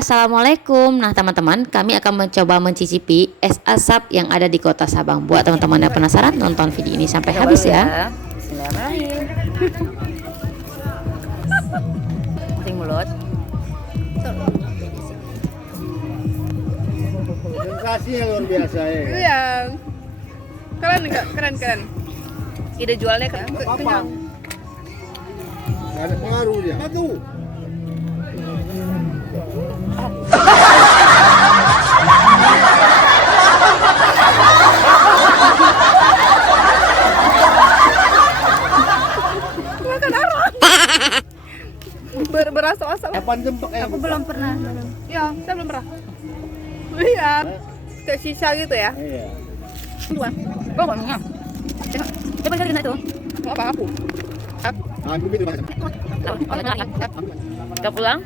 assalamualaikum. Nah teman-teman, kami akan mencoba mencicipi es asap yang ada di kota Sabang. Buat teman-teman yang penasaran, nonton video ini sampai habis ya. Bismillahirrahmanirrahim. Penting mulut. Sensasinya luar biasa ya. Iya. Keren enggak? Keren. Ide jualnya kan Apa? Gak ada pengaruh dia. Satu. Berasa asap. Epan jempek aku belum pernah. Ya, saya belum pernah. Iya. Kayak sisa gitu ya. Iya. Dua. Oh, banyak. Coba cari itu. Mau apa aku? Aku gitu mas. Gak pulang?